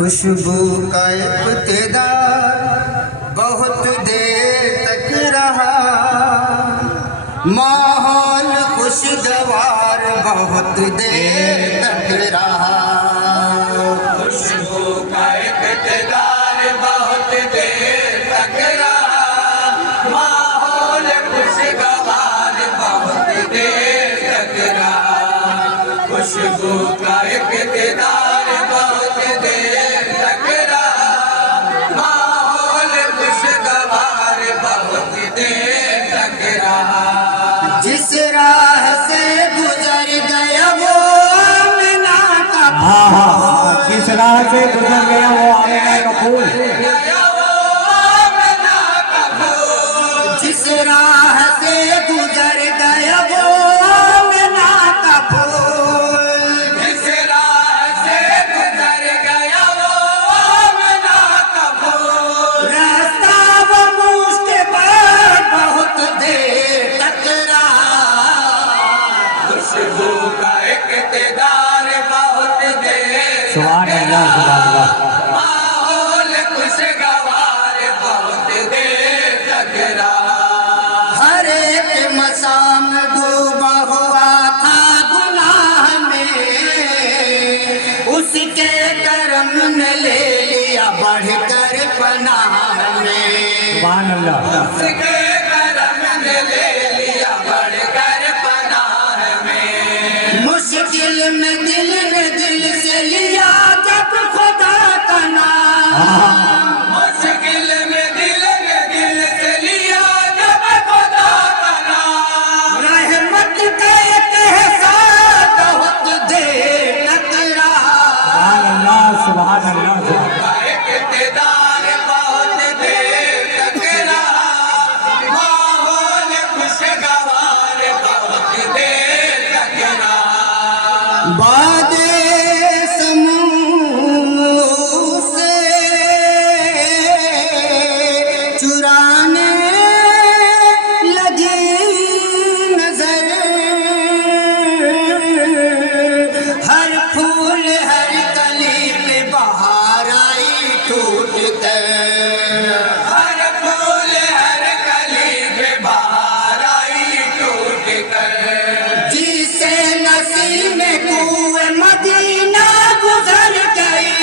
खुशबू का इब्तिदार बहुत देर तक रहा, माहौल खुशगवार बहुत देर तक रहा। खुशबू का इब्तिदार बहुत देर तक रहा, माहौल खुशगवार बहुत देर तक रहा। खुशबू का इब्तिदार बहुत देर तक रहा, माहौल खुशगवार बहुत देर तक रहा। जिस राह से गुजर गया वो आमिना का किस राह से गुजर गया वो आमिना का फूल, जिस राह से गुजर गया वो आमिना का फूल, जिस राह से गुजर गया वो आमिना का फूल। रास्ता वो मुझके बाद बहुत देर तक रहा। खुशबू का इक़्तिदार बहुत देर सुभान अल्लाह सुभान अल्लाह। माहौल खुशगवार बहुत देर तक रहा। हर एक मसाम डूबा हुआ था गुनाह में, उसके करम ने ले लिया बढ़कर पनाह में। सुभान अल्लाह। उसके करम ने ले लिया बढ़कर पनाह में। मुश्किल में दिल ने दिल से लिया जब खुदा का नाम, मुश्किल में दिल से लिया जब खुदा का नाम। रहमत का एक एहसास बहुत देर तक रहा। सुभान अल्लाह सुभान अल्लाह। का इक़्तिदार बहुत देर तक रहा, माहौल खुशगवार बहुत देर तक रहा। बादे समूह से चुराने लगी नजर, हर फूल हर कली पे बहार आई टूट कर। हर फूल हर कली पे बहार आई टूट कर। जिसे नसीब में कुएं मदीना गुजर गई,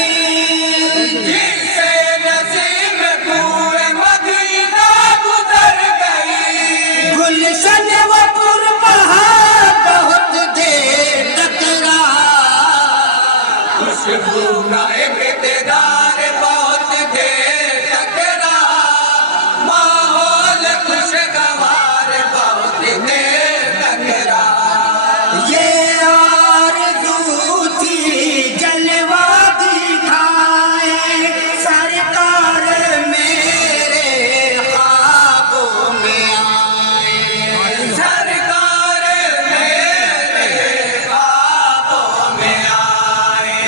जिससे नसीब कुएं मदीना गुजर गई। गुलशन वो पुरबहार बहुत देर तक रहा। खुशबू का इक़्तिदार बहुत देर तक रहा, माहौल खुशगवार बहुत देर तक रहा। ये आरज़ू थी जलवा दिखाए सरकार मेरे ख्वाबों में आए। सरकार मेरे ख्वाबों में आए।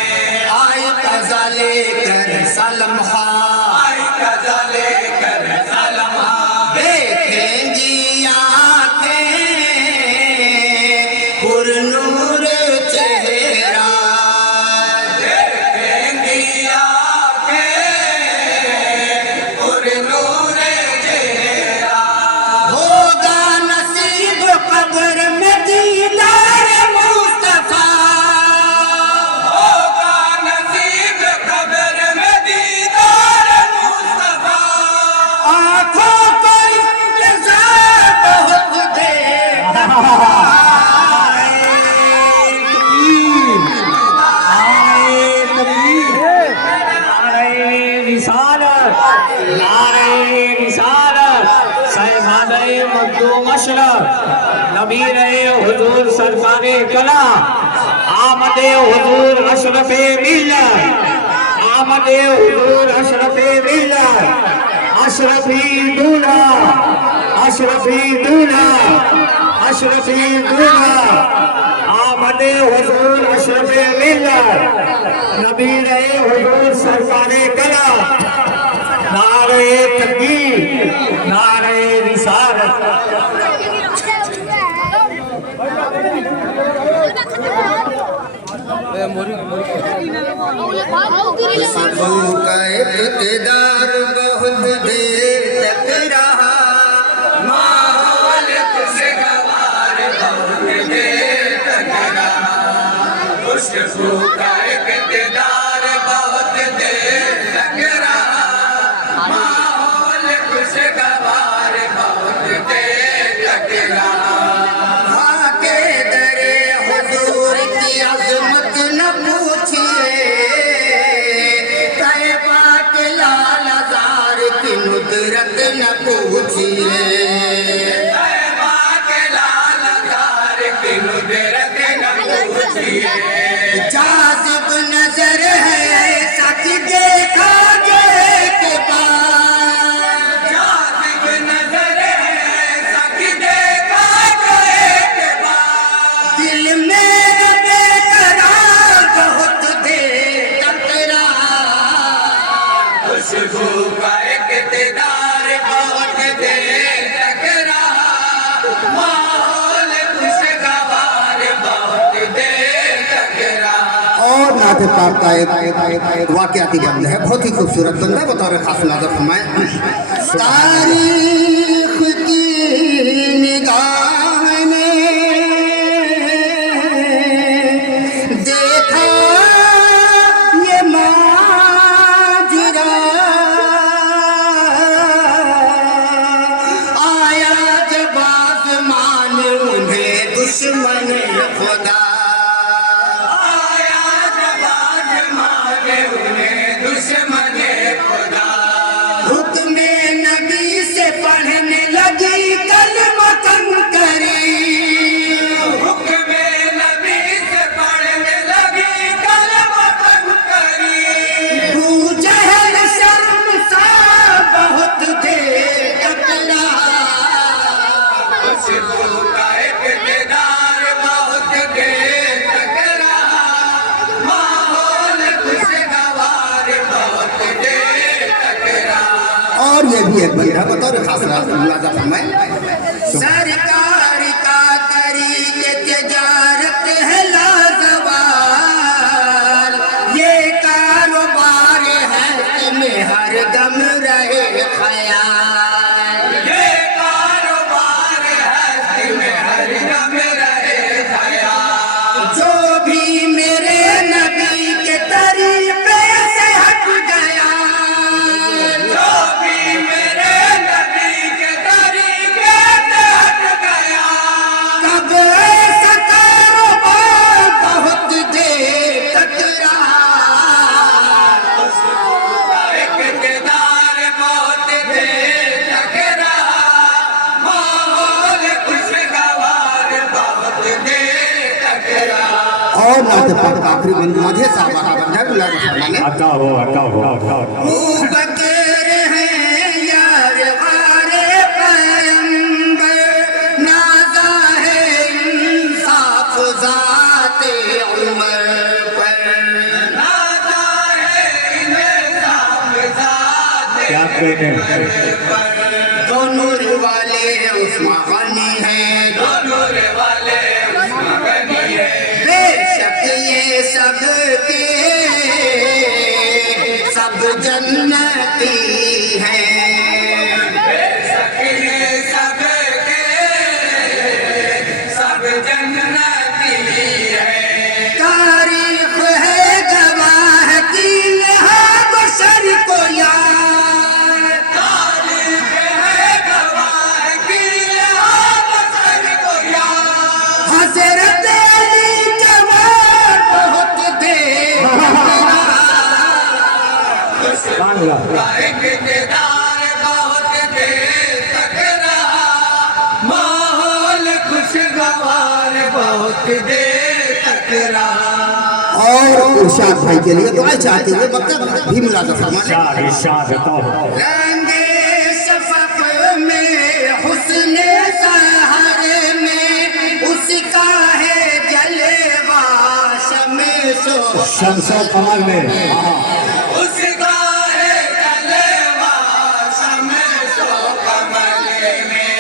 आए कज़ा लेकर सलम आई कज़ा लेकर सलम देखेंगी आँखें पुरनूर चेहरा, देखेंगी आँखें पुरनूर चेहरा। होगा नसीब कब्र में दीदार मुस्तफा, होगा नसीब कब्र में दीदार मुस्तफा। आँखों को इंतजार बहुत देर तक नबीरे हुजूर सरकारे कला आमदे हुजूर अशरफे मिल्लत, आमदे हुजूर अशरफे मिल्लत, अशरफी दूल्हा अशरफी दूल्हा अशरफी दूल्हा आमदे हुजूर अशरफे मिल्लत, नबीरे हुजूर सरकारे कला। नारे तकबीर नारे रिसालत। खुशबू का इक़्तिदार बहुत देर तक रहा, माहौल खुशगवार बहुत देर तक रहा, खुशबू का इक़्तिदार बहुत देर तक रहा, माहौल खुशगवार बहुत देर तक रहा। आके दरे हुजूर की अज़मत न पूछिए, तैबा के लालज़ार की नुदरत न पूछिए। तैबा के लालज़ार की नुदरत न पूछिए, जाज़िब नजर है ऐसा कि देखा गए के बाद, जाज़िब नज़र है सच देखा गए के बाद, दिल में बेकरार बहुत देर तक रहा। खुशबू का इक़्तिदार बहुत देर तक रहा, माहौल खुशगवार बहुत देर तक रहा। और नाते पाक का एक वाक़याती बंद है, बहुत ही खूबसूरत बंद है, बतौर खास नाज़र फरमाएं। तारीख की निगाह ने देखा ये माजरा, आया जब आसमान उन्हें दुश्मन खुदा, आया जब आज़माने उन्हें दुश्मन खुदा, हुक्म नबी से पढ़ने लगी कलमतन करी, हुक्म नबी से पढ़ने लगी कलमतन करी, जहल शर्मसार बहुत देर तक रहा। खुशबू का इक़्तिदार बहुत देर तक रहा, माहौल खुशगवार बहुत देर तक रहा। और ये भी एक बंदा बतौर खास मुलाजा फरमाए। सरकार का तरीके तिजारत है लाजवाब, ये कारोबार है कि में हर दम रहे ख्याल, ये कारोबार है में हर दम रहे ख्याल, जो भी मेरे नबी के तरीके से हट गया, जो भी मेरे नबी के तरीके से हट गया, कब ऐसा कारोबार बहुत देर तक रहा। खुशबू का इक़्तिदार बहुत देर तक रहा, माहौल खुशगवार बहुत देर तक रहा। और नाते पाक का आखिरी बंद मधे साहब का बंद है, मुलाजा फरमाने। बकर हैं यार वारे पैगंबर, नाज़ा है इंसाफ ज़ाते उमर पर, नाता है इन्हें सामज़ाते क्या कहते हैं? दो नूर वाले उस्मा गनी हैं, दो नूर वाले उस्मा गनी है, बेशक ये सब के सब जन्नती हैं। बेशक ये सब के सब जन्नती है, तारीख है गवाह की बशर को याद, तारीख है गवाह की बशर को याद, हज़रत अली जवान बहुत देर खुशबू का इक़्तिदार बहुत देर तक रहा, माहौल खुशगवार बहुत देर तक रहा। और इरशाद भाई के लिए दुआ चाहते हुए वक्त भी मुलाजा फरमाने। रंगे शफ़क़ में हुस्ने सहर में उसका है जलवा, शमसो शमसो कमर में उसका है जलवा, शमसो कमल में,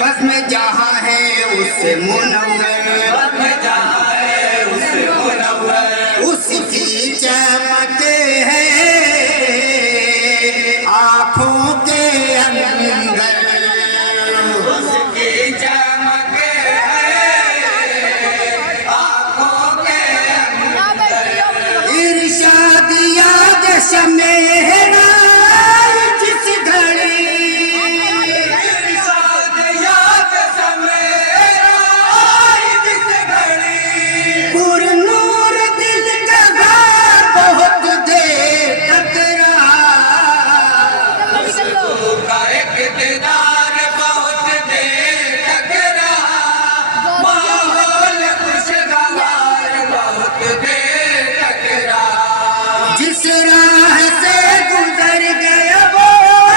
बस में जहाँ है उससे मुनव्वर, बस जहाँ है उससे मुनव्वर, आँखों के अंदर उसकी चमक है आँखों के इरशाद याद शमेरा जिस घड़ी इरशाद याद समेरा जिस घड़ी पुरनूर दिल जगा बहुत देर तक रहा का इक़्तिदार बहुत देर तक रहा माहौल खुशगवार बहुत देर तक रहा जिस राह से गुजर गया वो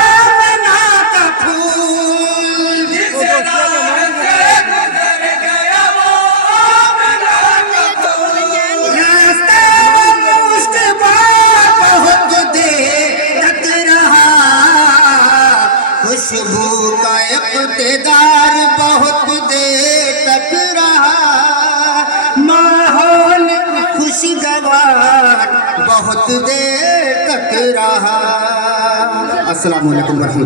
आमना का फूल जिस राह से गुजर गया वो आमना का फूल रास्ते में मुश्किल बहुत देर तक रहा खुशबू का इक़्तिदार बहुत देर तक रहा माहौल खुशगवार बहुत देर तक रहा। अस्सलाम वालेकुम।